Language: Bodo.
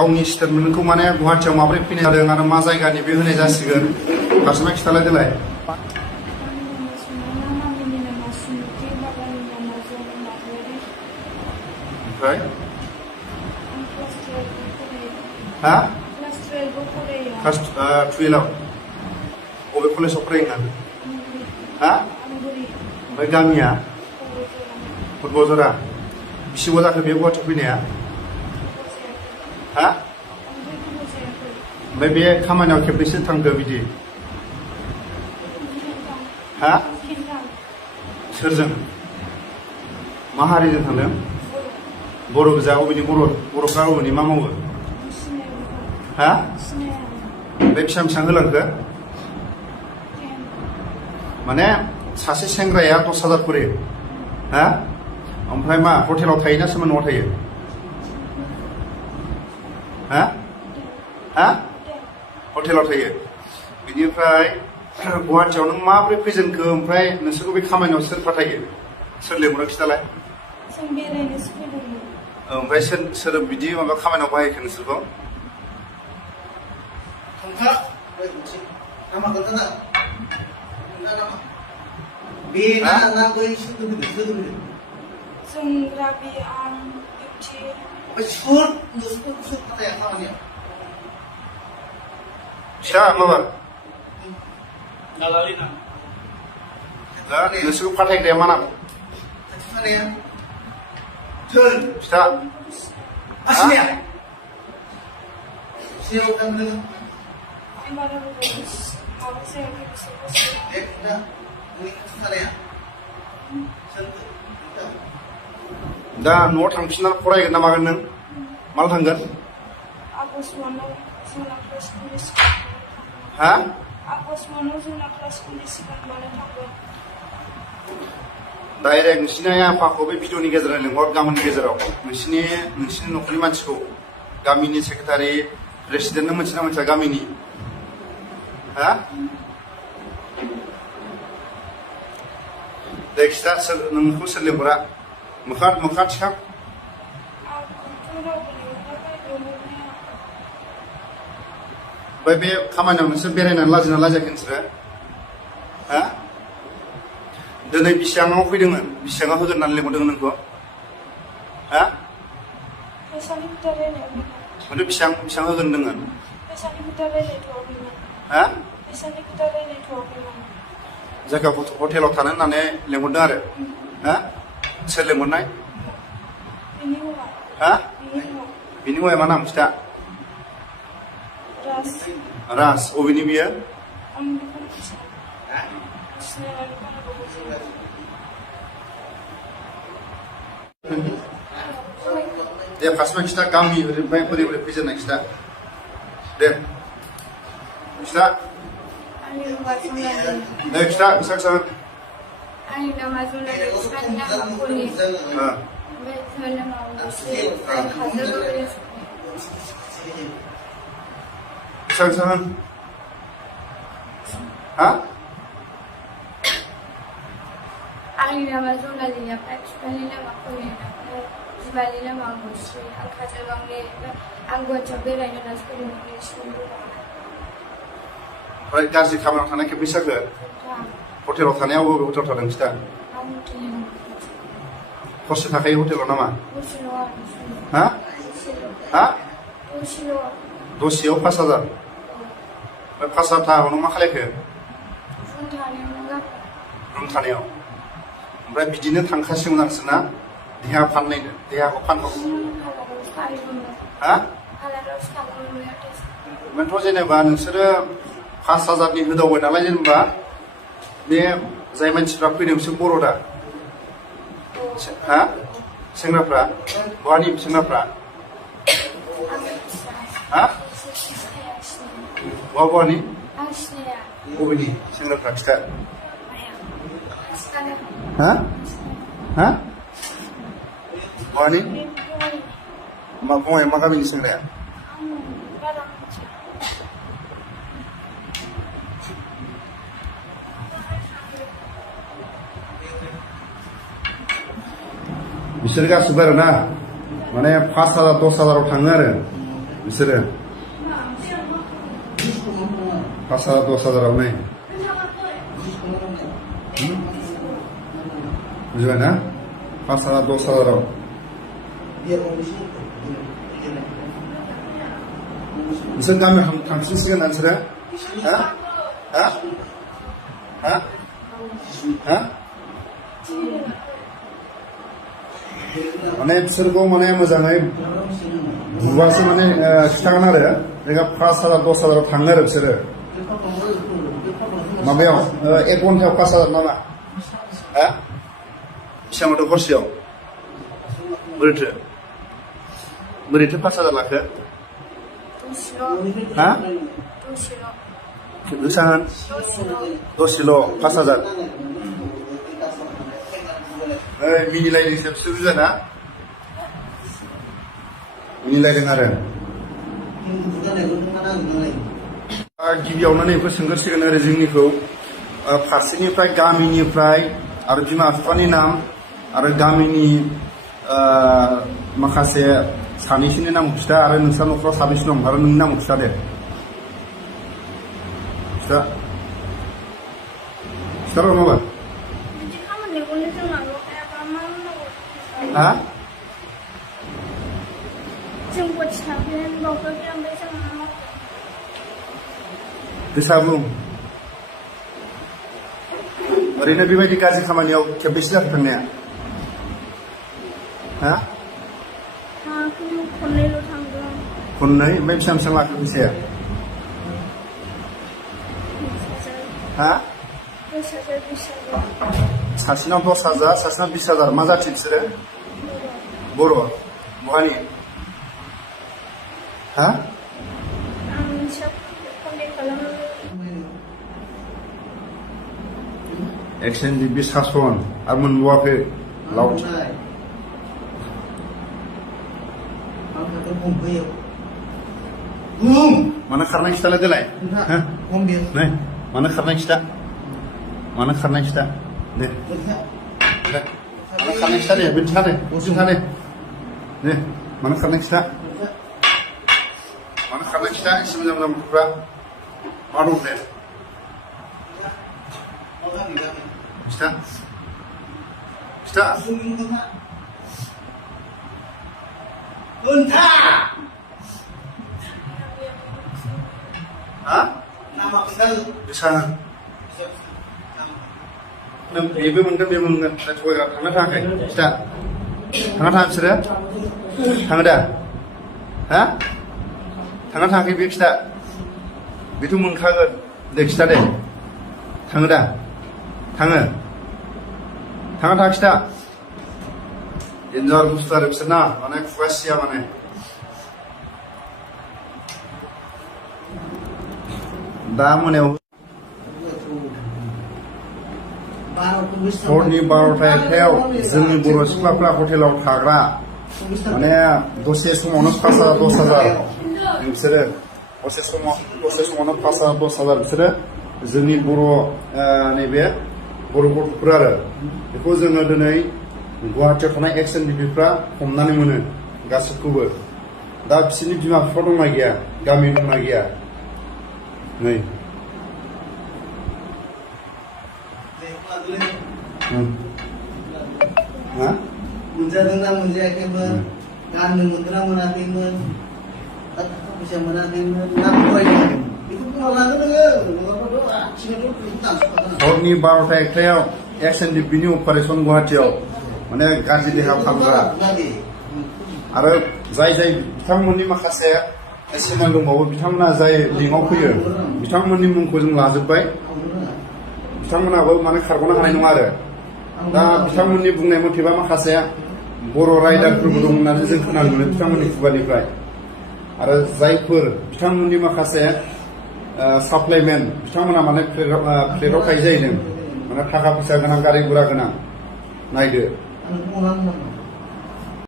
गावनि स्टेटमेन्टखौ माने गुवाहाटियाव माबोरै फैनाय जादों आरो मा जायगानि बे होनाय जासिगोन फार्स्टआव खिथालाय देलाय ओमफ्राय हा क्लास 12 बबे कलेजाव फरायो हा ओमफ्राय गामिया फुटबलजरा बेसेबां जाखो बे गुवाहाटियाव फैनाया हा ओमफ्राय बे खामानियाव खेबनैसो थांदो बिदि हा सोरजों मा हारिजों थांदों बर' गोजा अबेनि बर'फ्रा अबेनि मा मावो हा बे बेसेबां बेसेबां होलांखो माने सासे सेंग्राया 10,000 खरि हा ओमफ्राय मा हटेलाव थायोना सोरबा न'आव थायो हा हा हटेलाव थायो बिनिफ्राय गुवाहाटियाव नों माबोरै फैजेनखो ओमफ्राय नोंसोरखौ बे खामानियाव सोर फाथायो सोर लेंहरो खिथालाय ओमफ्राय सोर बिदि माबा खामानियाव बाहायखो नोंसोरखौ फिसा माबा नोंसोरखौ फाथायग्राया मा नाम फिथा दा न'आव थांफिनना फरायगोन ना मागोन नों माला थांगोन हा डाइरेक्ट नोंसिनि आइ आफाखौ बे भिडिअनि गेजेरजों लिंहर गामिनि गेजेराव नोंसिनि न'खरनि मानसिखौ गामिनि सेक्रेटारि प्रेसिडेन्ट नों मोनथिना मोनथिया गामिनि हा दे खिथा नोंखौ सोर लिंहरा मोखां थिखां ओमफ्राय बे खामानियाव नोंसोर बेरायनानै लाजिना लाजियाखै नोंसोरो हा दिनै बेसेबाङाव फैदोंमोन बेसेबाङाव होगोन होननानै लिंहरदों नोंखौ हा ओमफ्राय बेसेबां होगोन नोङो हा जायगा हटेलाव थानो होननानै लिंहरदों आरो हा सोर लिंहरनाय हा बिनि हौवाया मा नाम खिथा राज अबेनि बियो दे फार्स्टआव खिथा गामि ओरैनिफ्राय बोरै बोरै फैजेननाय खिथा दे खिथा दे खिथा खिथा आंनि नामा जुनालि बिफानि नामा कलि ओमफ्य जोनोमाव हा आंनि नामा जुनालि ओमफ्राय बिफानि नामा कलि ओमफ्राय बिमानि नामा मुस्रि आं काजलगावनि आं गुवाहाटियाव बेरायनो होननासो फैदोंमोन ओमफ्राय गाज्रि खामानियाव थानाय खेबनै जाखो हटेलाव थानायाव बबे हटेलाव थादों खिथा हरसे थाखायो हटेलाव नामा हा हा दसेयाव 5,000 ओमफ्राय 5,000 थाखाखौ नों मा खालायखो रुम थानायाव ओमफ्राय बिदिनो थांखासिगोन आरोना देहाखौ फानहर हा ओमफ्रायथ' जेनेबा नोंसोरो 5,000नि होदावबाय नालाय जेनेबा बे जाय मानसिफ्रा फैदों बिसोर बर' दा हा सेंग्राफ्रा बहानि सेंग्राफ्रा हा बहानि बबेनि सेंग्राफ्रा खिथा हा हा बहानि मा गामिनि सेंग्राया बिसोर गासिबो आरो ना माने 5,000 10,000 थाङो आरो बिसोरो 5,000 10,000 नै बुजिबाय ना 5,000 10,000 नोंसोर गामियाव थांफिनसिगोन ना नोंसोरो हा हा हा हा माने बिसोरखौ माने मोजाङै बुबासो माने खिथागोन आरो जोंहा 5,000 10,000 थाङो आरो बिसोरो माबायाव 1 घन्टायाव 5,000 नामा हा बेसेबांथ' हरसेयाव बोरैथो 5,000 लाखो हा बेसेबां दसेल' 5,000 मिनिलायदोंसो बिसोर बुजाना मिनिलायदों आरो गिबियावनो नैखौ सोंगोरसिगोन आरो जोंनिखौ फारसेनिफ्राय गामिनिफ्राय आरो बिमा बिफानि नाम आरो गामिनि माखासे सानैसोनि नामखौ खिथा आरो नोंस्रा न'खराव साबेसे दं आरो नोंनि नामखौ खिथा दे खिथा र' माबा हा गोसा बुं ओरैनो बेबायदि गाज्रि खामानियाव खेबबेसे जाखो थांनाया हा खननै ओमफ्राय बेसेबां लाखो फैसाया हा सासेनाव 10,000 सासेनाव 20,000 मा जाथि बिसोरो बर' बहानि हा एक्स-एन-डि-पि सासन आरो मोनबावाखै लावथि मानो खारनाय खिथालाय देलाय नै मानो खारनाय खिथा दे मानो खारनाय खिथा दे बे खिथा दे मानो खारनाय खिथा एसे मोजां खुगा मा दं दे खिथा ha bisa बेबो मोनगोन बेबो मोनगोन थगायग्रा थांनो थाङाखै खिथा थाङा थाङा बिसोरो थाङो दा हा थाङा थाङाखै बे खिथा बेथ' मोनखागोन दे खिथा दे थाङो दा थाङा थाङा खिथा डेन्जार बुस्थु आरो बिसोरना माने खुगा सिया माने दा मोनायाव हरनि 12:00 जोंनि बर' सिख्लाफ्रा हटेलाव थाग्रा माने दसे समावनो 5,000 10,000 बिसोरो दसे समावनो 5,000 10,000 बिसोरो जोंनि बर' नैबे बर' गथ'फोर आरो बेखौ जोङो दिनै गुवाहाटियाव थानाय एक्स-एन-डि-पिफ्रा हमनानै मोनो गासिबखौबो दा बिसोरनि बिमा बिफा दंना गैया गामि दंना गैया नै मोनजादोंना मोनजायाखैमोन गाननो मोनदोंना मोनाखैमोन थाखा फैसा मोनाखैमोन ना फरायदों बेखौ बुंना लागोन नोङो हरनि 12:00 एक्स-एन-डि-पिनि अपारेसन गुवाहाटियाव माने गाज्रि देहा फाहामग्रा आरो जाय बिथांमोननि माखासे सिमान दंबावो बिथांमोना जाय लिंकआव फैयो बिथांमोननि मुंखौ जों लाजोब्बाय बिथांमोनाबो माने खारग'नो हानाय नङा आरो दा बिथांमोननि बुंनाय मथेबा माखासे बर' राइडारफोरबो दं होननानै जों खोनानो मोनो बिथांमोननि खुगानिफ्राय आरो जायफोर बिथांमोननि माखासे साप्लाइमेन बिथांमोना माने फ्लेटआव थायो जाहैदों माने थाखा फैसा गोनां गारि गुरा गोनां नायदो